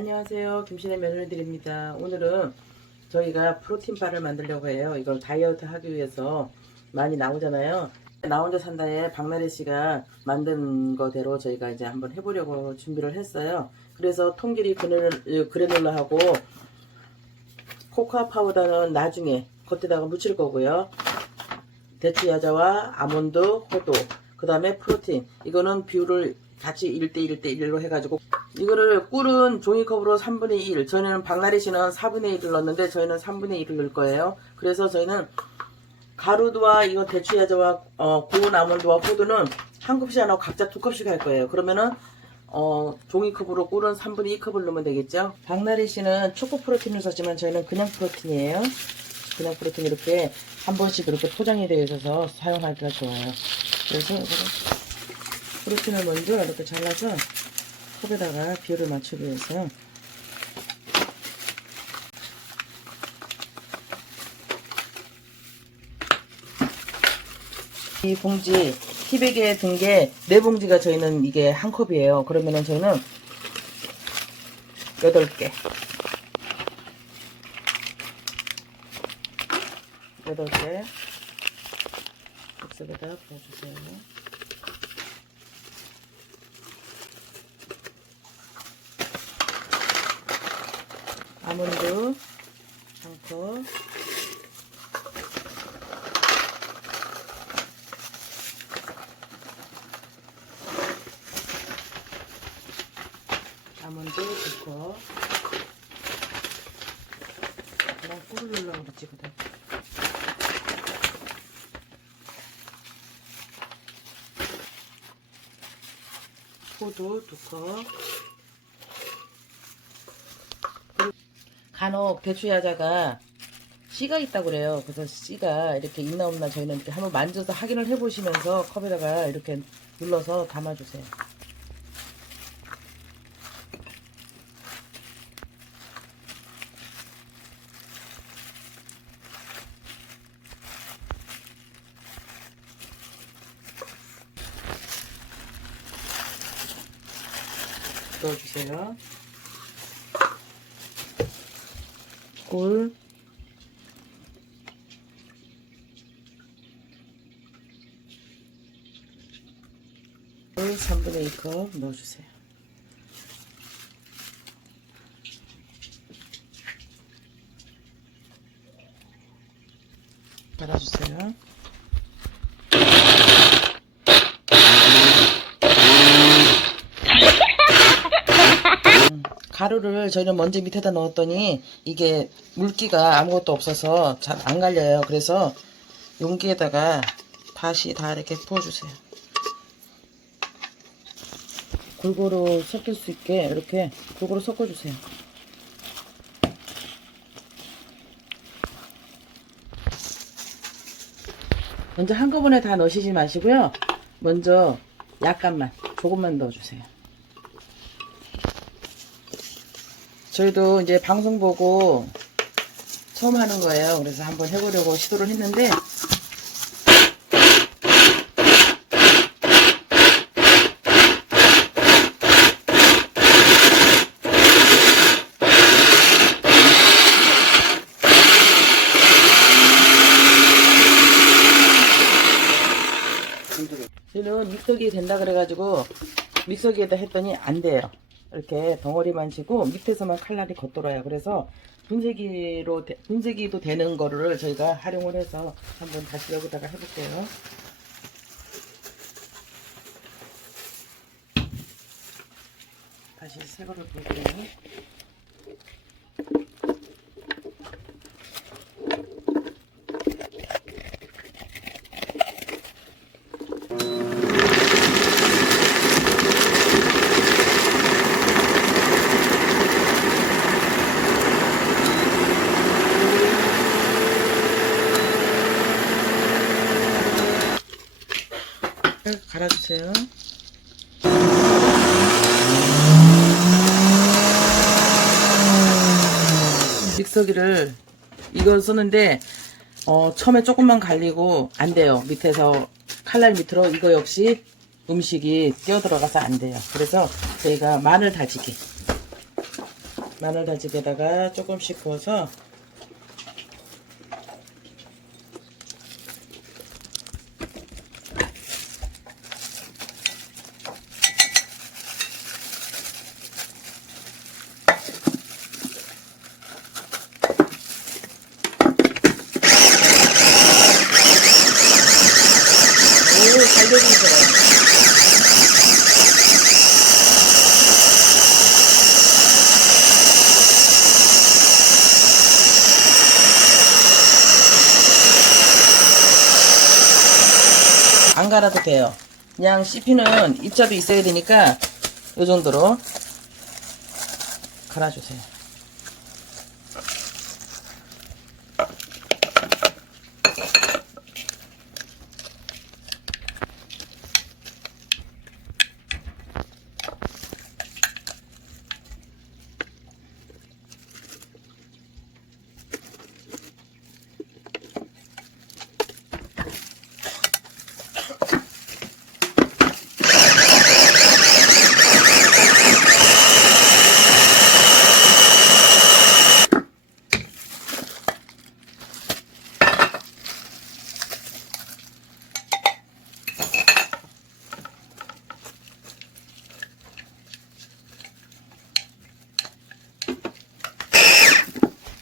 안녕하세요. 김신의 며느리들입니다. 오늘은 저희가 프로틴 바를 만들려고 해요. 이걸 다이어트 하기 위해서 많이 나오잖아요. 나 혼자 산다에 박나래 씨가 만든 거대로 저희가 이제 한번 해보려고 준비를 했어요. 그래서 통길이 그래놀- 그래놀라하고 코코아 파우더는 나중에 겉에다가 묻힐 거고요. 대추 야자와 아몬드, 호두, 그 다음에 프로틴. 이거는 비율을 같이 1대1, 1대1로 해가지고 이거를 꿀은 종이컵으로 3분의 1. 저희는 박나래 씨는 4분의 1을 넣었는데 저희는 3분의 1을 넣을 거예요. 그래서 저희는 가루와 이거 대추 야자와 어, 고운 아몬드와 호두는 한 컵씩 안 하고 각자 두 컵씩 할 거예요. 그러면은 어, 종이컵으로 꿀은 3분의 2컵을 넣으면 되겠죠. 박나래 씨는 초코 프로틴을 썼지만 저희는 그냥 프로틴이에요. 그냥 프로틴 이렇게 한 번씩 이렇게 포장이 되어 있어서 사용하기가 좋아요. 그래서 이거를 프로틴을 먼저 이렇게 잘라서 컵에다가 비율을 맞추기 위해서 이 봉지 티백에 든 게 네 봉지가 저희는 이게 한 컵이에요. 그러면은 저희는 여덟 개 여덟 개 믹서기에다 부어주세요. 아몬드 한 컵. 아몬드 두 컵. 그냥 꿀을 넣으려고 그랬지거든. 호두 두 컵. 간혹 대추야자가 씨가 있다고 그래요. 그래서 씨가 이렇게 있나 없나 저희는 한번 만져서 확인을 해보시면서 컵에다가 이렇게 눌러서 담아주세요. 넣어주세요. 꿀, 꿀 3분의 2컵 넣어주세요. 갈아주세요. 가루를 저희는 먼저 밑에다 넣었더니 이게 물기가 아무것도 없어서 잘 안 갈려요. 그래서 용기에다가 다시 다 이렇게 부어주세요. 골고루 섞일 수 있게 이렇게 골고루 섞어주세요. 먼저 한꺼번에 다 넣으시지 마시고요. 먼저 약간만, 조금만 넣어주세요. 저희도 이제 방송 보고 처음 하는 거예요. 그래서 한번 해보려고 시도를 했는데 저는 믹서기에 된다 그래가지고 믹서기에다 했더니 안 돼요. 이렇게 덩어리만 지고 밑에서만 칼날이 겉돌아요. 그래서 분쇄기로 되- 분쇄기도 되는 거를 저희가 활용을 해서 한번 다시 여기다가 해볼게요. 다시 새 거를 볼게요. 믹서기를 이걸 쓰는데 어, 처음에 조금만 갈리고 안 돼요. 밑에서 칼날 밑으로 이거 역시 음식이 뛰어 들어가서 안 돼요. 그래서 저희가 마늘 다지기 마늘 다지기에다가 조금씩 부어서 오, 잘 되고 있어요. 안 갈아도 돼요. 그냥 씹히는 입자도 있어야 되니까 이 정도로 갈아주세요.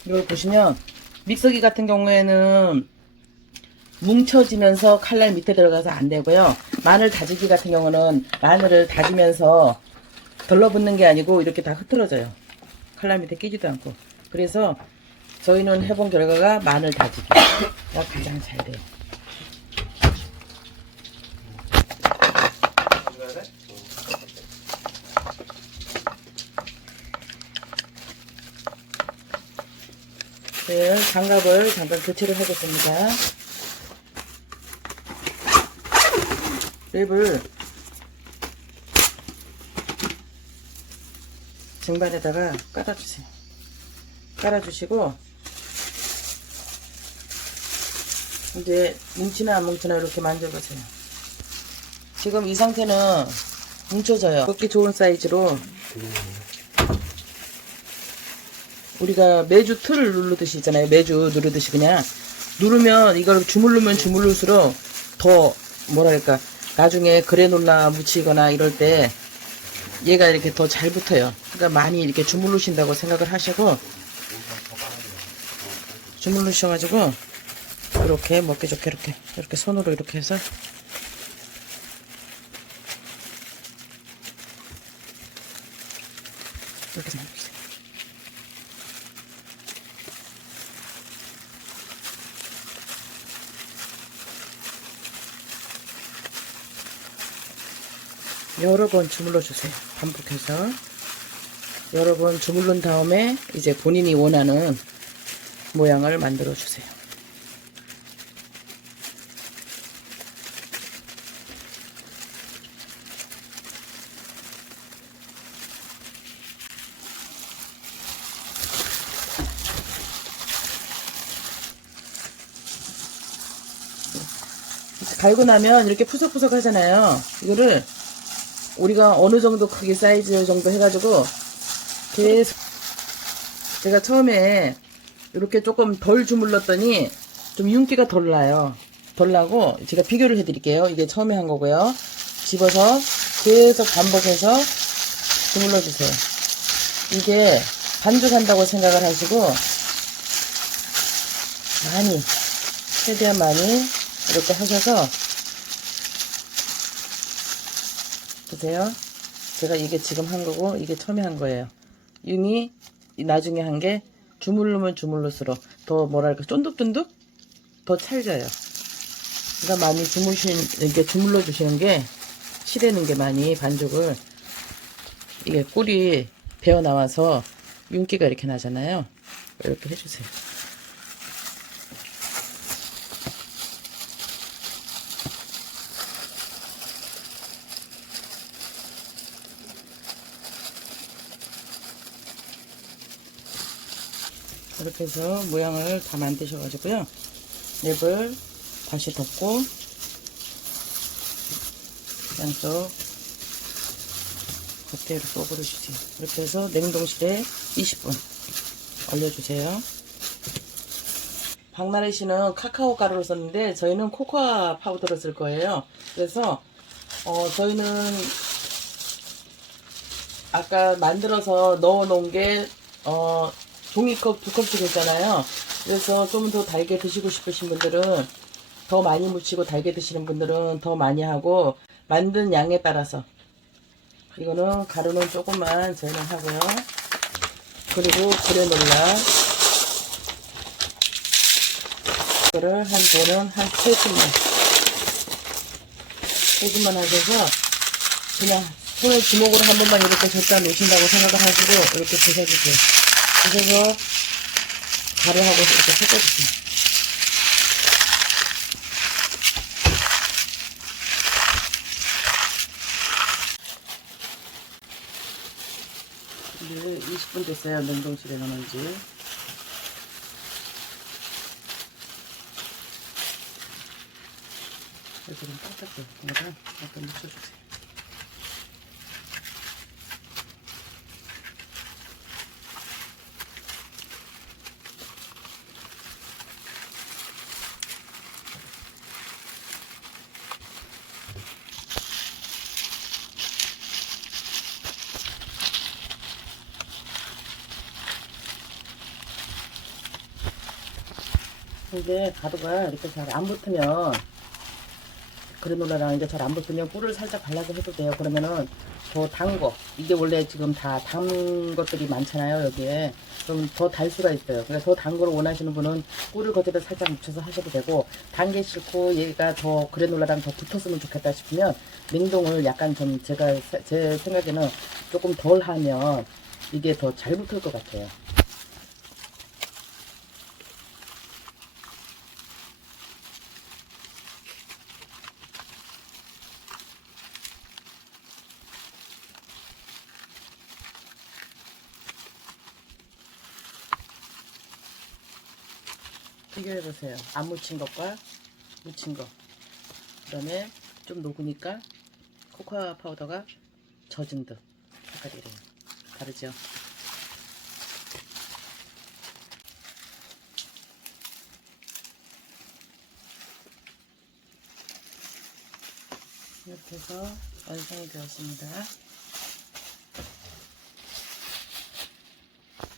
이걸 보시면 믹서기 같은 경우에는 뭉쳐지면서 칼날 밑에 들어가서 안 되고요. 마늘 다지기 같은 경우는 마늘을 다지면서 덜러붙는 게 아니고 이렇게 다 흐트러져요. 칼날 밑에 끼지도 않고. 그래서 저희는 해본 결과가 마늘 다지기가 가장 잘 돼요. 네, 장갑을 잠깐 교체를 하겠습니다. 랩을 쟁반에다가 깔아주세요. 깔아주시고 이제 뭉치나 안 뭉치나 이렇게 만져보세요. 지금 이 상태는 뭉쳐져요. 먹기 좋은 사이즈로 우리가 매주 틀을 누르듯이 있잖아요. 매주 누르듯이 그냥 누르면 이걸 주물르면 주물를수록 더 뭐랄까 나중에 그래놀라 묻히거나 이럴 때 얘가 이렇게 더 잘 붙어요. 그러니까 많이 이렇게 주물르신다고 생각을 하시고 주물르셔가지고 이렇게 먹기 좋게 이렇게 이렇게 손으로 이렇게 해서 이렇게 해주세요. 여러 번 주물러 주세요. 반복해서 여러 번 주물른 다음에 이제 본인이 원하는 모양을 만들어 주세요. 갈고 나면 이렇게 푸석푸석 하잖아요. 이거를 우리가 어느 정도 크기 사이즈 정도 해가지고 계속 제가 처음에 이렇게 조금 덜 주물렀더니 좀 윤기가 덜 나요. 덜 나고 제가 비교를 해드릴게요. 이게 처음에 한 거고요. 집어서 계속 반복해서 주물러 주세요. 이게 반죽한다고 생각을 하시고 많이 최대한 많이 이렇게 하셔서 보세요. 제가 이게 지금 한 거고 이게 처음에 한 거예요. 윤이 나중에 한 게 주물르면 주물를수록 더 뭐랄까 쫀득쫀득 더 찰져요. 그러니까 많이 주무신 이렇게 주물러 주시는 게 치대는 게 많이 반죽을 이게 꿀이 배어 나와서 윤기가 이렇게 나잖아요. 이렇게 해주세요. 이렇게 해서 모양을 다 만드셔가지고요. 랩을 다시 덮고 양쪽 그대로 쏘버려주세요. 이렇게 해서 냉동실에 20분 얼려주세요. 박나래 씨는 카카오 가루를 썼는데 저희는 코코아 파우더를 쓸 거예요. 그래서 어, 저희는 아까 만들어서 넣어 놓은 게 어, 종이컵 두 컵씩 있잖아요. 그래서 좀 더 달게 드시고 싶으신 분들은 더 많이 묻히고 달게 드시는 분들은 더 많이 하고 만든 양에 따라서 이거는 가루는 조금만 저희는 하고요. 그리고 그래놀라 이거를 한 번은 한 3스푼만 3스푼만 하셔서 그냥 손에 주먹으로 한 번만 이렇게 젓다 놓으신다고 생각을 하시고 이렇게 드셔주세요. 드셔서 가루하고 이렇게 섞어주세요. 이제 20분 됐어요. 냉동실에 넣은 지. 그래서 좀 딱딱해. 이거를 약간 묻혀주세요. 근데 가루가 이렇게 잘 안 붙으면 그래놀라랑 이제 잘 안 붙으면 꿀을 살짝 발라서 해도 돼요. 그러면은 더 단 거. 이게 원래 지금 다 단 것들이 많잖아요, 여기에. 그럼 더 달 수가 있어요. 그러니까 더단 거를 원하시는 분은 꿀을 겉에다 살짝 묻혀서 하셔도 되고, 단 게 싫고 얘가 더 그래놀라랑 더 붙었으면 좋겠다 싶으면 냉동을 약간 좀 제가 세- 제 생각에는 조금 덜 하면 이게 더 잘 붙을 것 같아요. 비교해 보세요. 안 묻힌 것과 묻힌 거. 그다음에 좀 녹으니까 코코아 파우더가 젖은 듯 색깔이 이래요. 다르죠? 이렇게 해서 완성이 되었습니다.